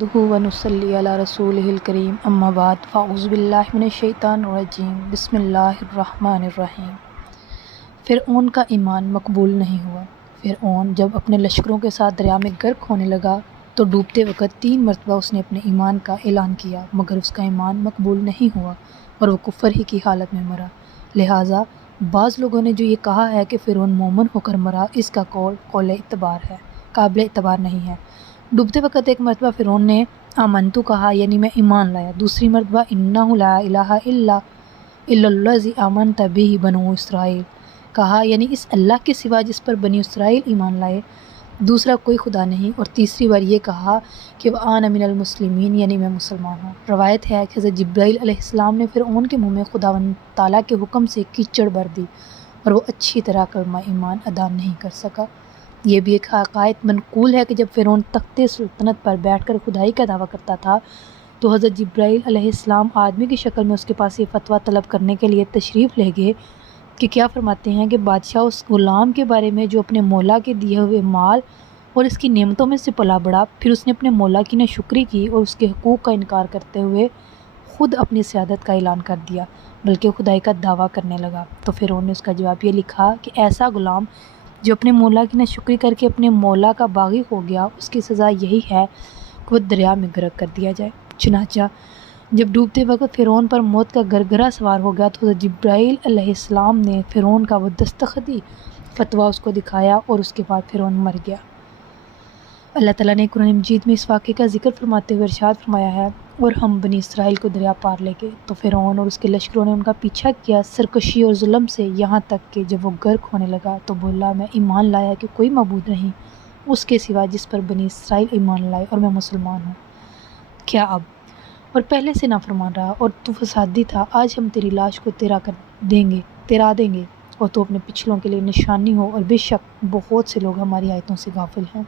ونصلی علی رسولہ الکریم اما بعد فاعوذ باللہ من الشیطان الرجیم بسم اللہ الرحمن الرحیم۔ فرعون کا ایمان مقبول نہیں ہوا۔ فرعون جب اپنے لشکروں کے ساتھ دریا میں غرق ہونے لگا تو ڈوبتے وقت 3 مرتبہ اس نے اپنے ایمان کا اعلان کیا، مگر اس کا ایمان مقبول نہیں ہوا اور وہ کفر ہی کی حالت میں مرا۔ لہٰذا بعض لوگوں نے جو یہ کہا ہے کہ فرعون مومن ہو کر مرا، اس کا قول اعتبار ہے، قابل اعتبار نہیں ہے۔ ڈوبتے وقت ایک مرتبہ فرعون نے آمنتو کہا، یعنی میں ایمان لایا۔ دوسری مرتبہ انہ لا الہ الا الذی آمنت بہ بنو اسرائیل کہا، یعنی اس اللہ کے سوا جس پر بنی اسرائیل ایمان لائے دوسرا کوئی خدا نہیں۔ اور تیسری بار یہ کہا کہ وَأَنَا مِنَ الْمُسْلِمِينَ، یعنی میں مسلمان ہوں۔ روایت ہے کہ حضرت جبرائیل علیہ السلام نے فرعون کے منہ میں خداوند تعالیٰ کے حکم سے کیچڑ بھر دی اور وہ اچھی طرح کلمہ ایمان ادا نہیں کر سکا۔ یہ بھی ایک حقائق منقول ہے کہ جب فرعون تخت سلطنت پر بیٹھ کر خدائی کا دعویٰ کرتا تھا تو حضرت جبرائیل علیہ السلام آدمی کی شکل میں اس کے پاس یہ فتویٰ طلب کرنے کے لیے تشریف لے گئے کہ کیا فرماتے ہیں کہ بادشاہ اس غلام کے بارے میں جو اپنے مولا کے دیے ہوئے مال اور اس کی نعمتوں میں سے پلا بڑھا، پھر اس نے اپنے مولا کی ناشکری کی اور اس کے حقوق کا انکار کرتے ہوئے خود اپنی سیادت کا اعلان کر دیا، بلکہ خدائی کا دعویٰ کرنے لگا۔ تو فرعون نے اس کا جواب یہ لکھا کہ ایسا غلام جو اپنے مولا کی ناشکری کر کے اپنے مولا کا باغی ہو گیا، اس کی سزا یہی ہے کہ وہ دریا میں غرق کر دیا جائے۔ چنانچہ جب ڈوبتے وقت فرعون پر موت کا گرگرا سوار ہو گیا تو حضرت جبرائیل علیہ السلام نے فرعون کا وہ دستخطی فتویٰ اس کو دکھایا اور اس کے بعد فرعون مر گیا۔ اللہ تعالیٰ نے قرآن مجید میں اس واقعے کا ذکر فرماتے ہوئے ارشاد فرمایا ہے، اور ہم بنی اسرائیل کو دریا پار لے گئے تو فرعون اور اس کے لشکروں نے ان کا پیچھا کیا سرکشی اور ظلم سے، یہاں تک کہ جب وہ غرق ہونے لگا تو بولا، میں ایمان لایا کہ کوئی معبود نہیں اس کے سوا جس پر بنی اسرائیل ایمان لائے اور میں مسلمان ہوں۔ کیا اب اور پہلے سے نافرمان رہا اور تو فسادی تھا، آج ہم تیری لاش کو تیرا دیں گے اور تو اپنے پچھلوں کے لیے نشانی ہو، اور بے شک بہت سے لوگ ہماری آیتوں سے غافل ہیں۔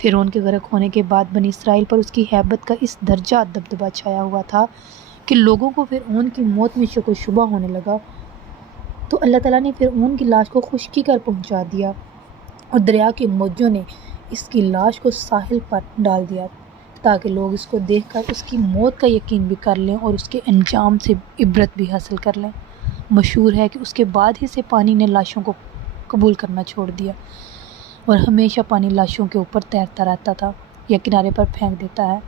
فرعون کے غرق ہونے کے بعد بنی اسرائیل پر اس کی ہیبت کا اس درجہ دبدبہ چھایا ہوا تھا کہ لوگوں کو فرعون کی موت میں شک و شبہ ہونے لگا، تو اللہ تعالیٰ نے فرعون کی لاش کو خشکی کر پہنچا دیا اور دریا کے موجوں نے اس کی لاش کو ساحل پر ڈال دیا تاکہ لوگ اس کو دیکھ کر اس کی موت کا یقین بھی کر لیں اور اس کے انجام سے عبرت بھی حاصل کر لیں۔ مشہور ہے کہ اس کے بعد ہی سے پانی نے لاشوں کو قبول کرنا چھوڑ دیا اور ہمیشہ پانی لاشوں کے اوپر تیرتا رہتا تھا یا کنارے پر پھینک دیتا ہے۔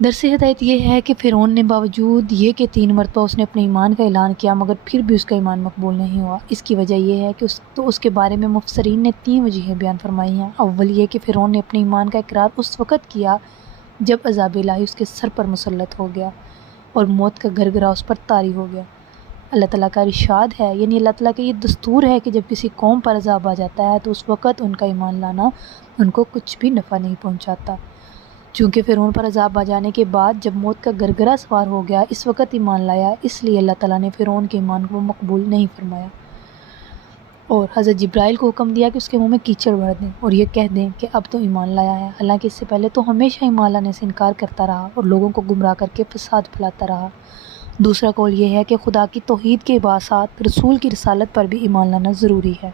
درس ہدایت یہ ہے کہ فرعون نے باوجود یہ کہ 3 مرتبہ اس نے اپنے ایمان کا اعلان کیا مگر پھر بھی اس کا ایمان مقبول نہیں ہوا۔ اس کی وجہ یہ ہے کہ اس کے بارے میں مفسرین نے 3 وجہیں بیان فرمائی ہیں۔ اول یہ کہ فرعون نے اپنے ایمان کا اقرار اس وقت کیا جب عذاب الہی اس کے سر پر مسلط ہو گیا اور موت کا گرگرا اس پر طاری ہو گیا۔ اللہ تعالیٰ کا ارشاد ہے، یعنی اللہ تعالیٰ کا یہ دستور ہے کہ جب کسی قوم پر عذاب آ جاتا ہے تو اس وقت ان کا ایمان لانا ان کو کچھ بھی نفع نہیں پہنچاتا۔ چونکہ فرعون پر عذاب آ جانے کے بعد جب موت کا گرگرا سوار ہو گیا اس وقت ایمان لایا، اس لیے اللہ تعالیٰ نے فرعون کے ایمان کو مقبول نہیں فرمایا اور حضرت جبرائیل کو حکم دیا کہ اس کے منہ میں کیچڑ بھر دیں اور یہ کہہ دیں کہ اب تو ایمان لایا ہے، حالانکہ اس سے پہلے تو ہمیشہ ایمان لانے سے انکار کرتا رہا اور لوگوں کو گمراہ کر کے فساد پھیلاتا رہا۔ دوسرا قول یہ ہے کہ خدا کی توحید کے ساتھ رسول کی رسالت پر بھی ایمان لانا ضروری ہے،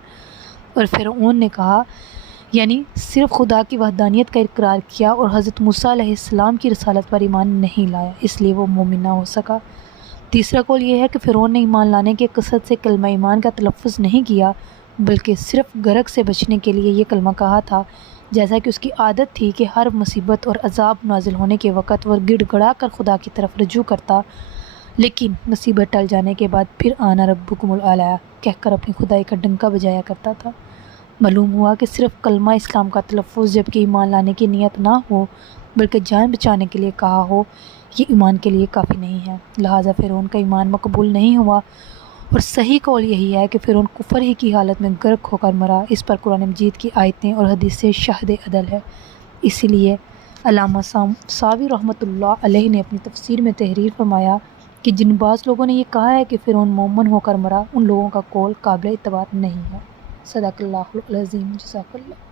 اور فرعون نے کہا، یعنی صرف خدا کی وحدانیت کا اقرار کیا اور حضرت موسیٰ علیہ السلام کی رسالت پر ایمان نہیں لایا، اس لیے وہ مومن نہ ہو سکا۔ تیسرا قول یہ ہے کہ فرعون نے ایمان لانے کے قصد سے کلمہ ایمان کا تلفظ نہیں کیا بلکہ صرف غرق سے بچنے کے لیے یہ کلمہ کہا تھا، جیسا کہ اس کی عادت تھی کہ ہر مصیبت اور عذاب نازل ہونے کے وقت وہ گڑ گڑا کر خدا کی طرف رجوع کرتا، لیکن مصیبت ٹل جانے کے بعد پھر آنا ربکم الاعلی کہہ کر اپنی خدائی کا ڈنکا بجایا کرتا تھا۔ معلوم ہوا کہ صرف کلمہ اسلام کا تلفظ جبکہ ایمان لانے کی نیت نہ ہو بلکہ جان بچانے کے لیے کہا ہو، یہ ایمان کے لیے کافی نہیں ہے۔ لہٰذا فرعون کا ایمان مقبول نہیں ہوا، اور صحیح قول یہی ہے کہ فرعون کفر ہی کی حالت میں غرق ہو کر مرا۔ اس پر قرآن مجید کی آیتیں اور حدیثیں شاہد عدل ہے۔ اسی لیے علامہ ساوی رحمۃ اللہ علیہ نے اپنی تفسیر میں تحریر فرمایا کہ جن بعض لوگوں نے یہ کہا ہے کہ فرعون مومن ہو کر مرا، ان لوگوں کا قول قابل اعتبار نہیں ہے۔ صدق اللہ العظیم، جزاک اللہ۔